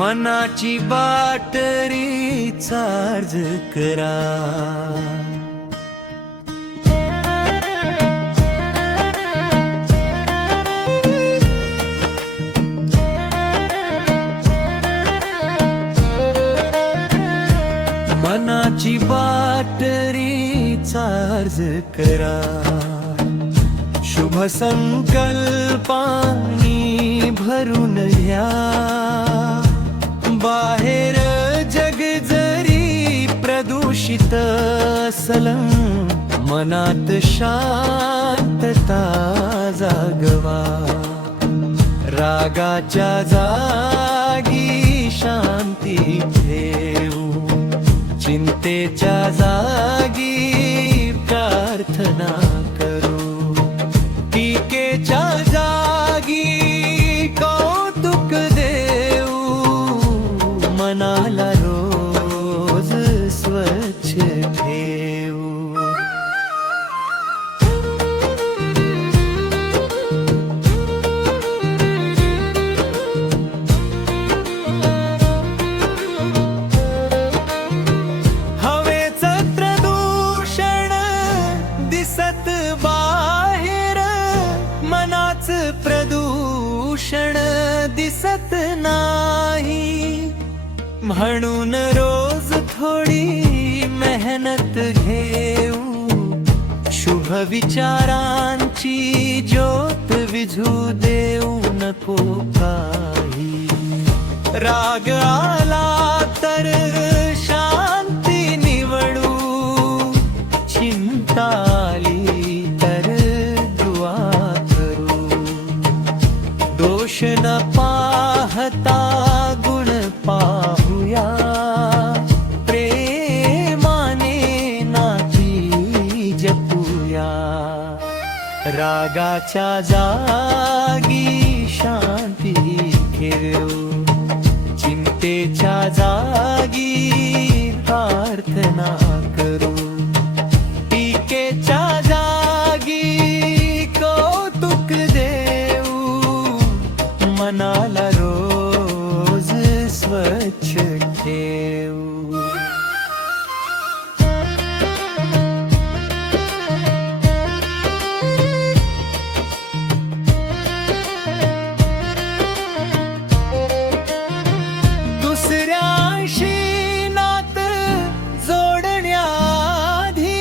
मनाची बाटरी चार्ज करा. मनाची बाटरी चार्ज करा. शुभ संकल्पांनी भरून घ्या. बाहेर जग जरी प्रदूषित असलं, मनात शांतता जागवा. रागाच्या जागी शांती ठेवू. चिंतेच्या जागी प्रार्थना करू. टीकेच्या जागी कौतुक देऊ. मनाला रोज स्वच्छ ठेवू. बाहेर मनाचं प्रदूषण दिसत नाही. म्हणून रोज थोडी मेहनत घेऊ. शुभ विचारांची ज्योत विझू देऊ नको काही. राग आला तर शांती निवडू. चिंता दोष न पाहता गुण पाहूया. प्रेमाने नाती जपूया. रागाच्या जागी शांती ठेवू. चिंतेच्या जागी प्रार्थना करू. टीकेच्या जागी कौतुक देऊ. मनाला रोज स्वच्छ ठेवू. दुसऱ्याशी नात जोडण्याआधी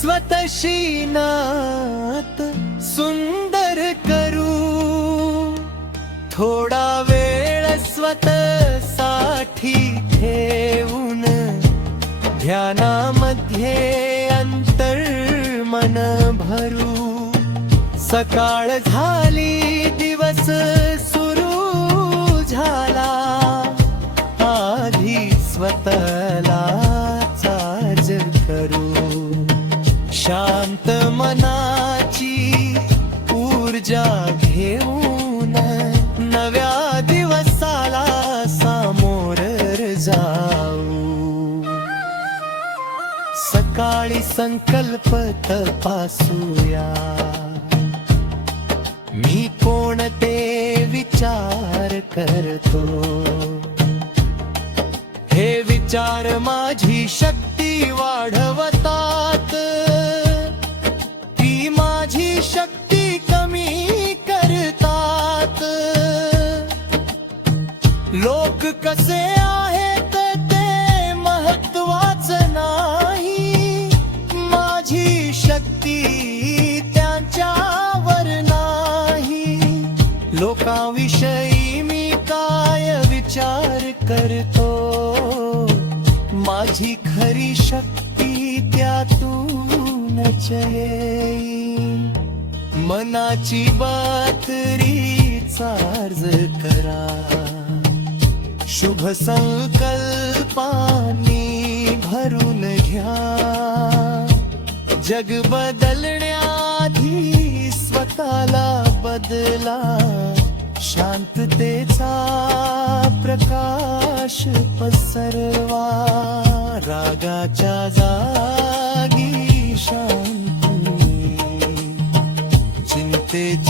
स्वतःशी नात सुंदर करू. थोडा वेळ स्वतःसाठी ठेवून ध्यानामध्ये अंतर्मन भरू. सकाळ झाली दिवस सुरू झाला. आधी स्वतःला चार्ज करू. शांत मनाची ऊर्जा घेऊन नव्या दिवसाला सामोर जाऊ. सकाळी संकल्प तपासूया. मी कोणते विचार करतो. हे विचार माझी शक्ती वाढवतात की माझी शक्ती कमी करतात. लोक कसे आहेत ते महत्वाचं नाही. माझी शक्ती त्यांच्यावर नाही. लोकांविषयी मी काय विचार करतो. माझी खरी शक्ती त्यातूनच येईल. मनाची बाटरी चार्ज करा. शुभ संकल्पांनी भरून घ्या. जग बदलण्याआधी स्वतःला बदला. शांततेचा प्रकाश पसरवा. रागाच्या जागी शांती. चिंतेच्या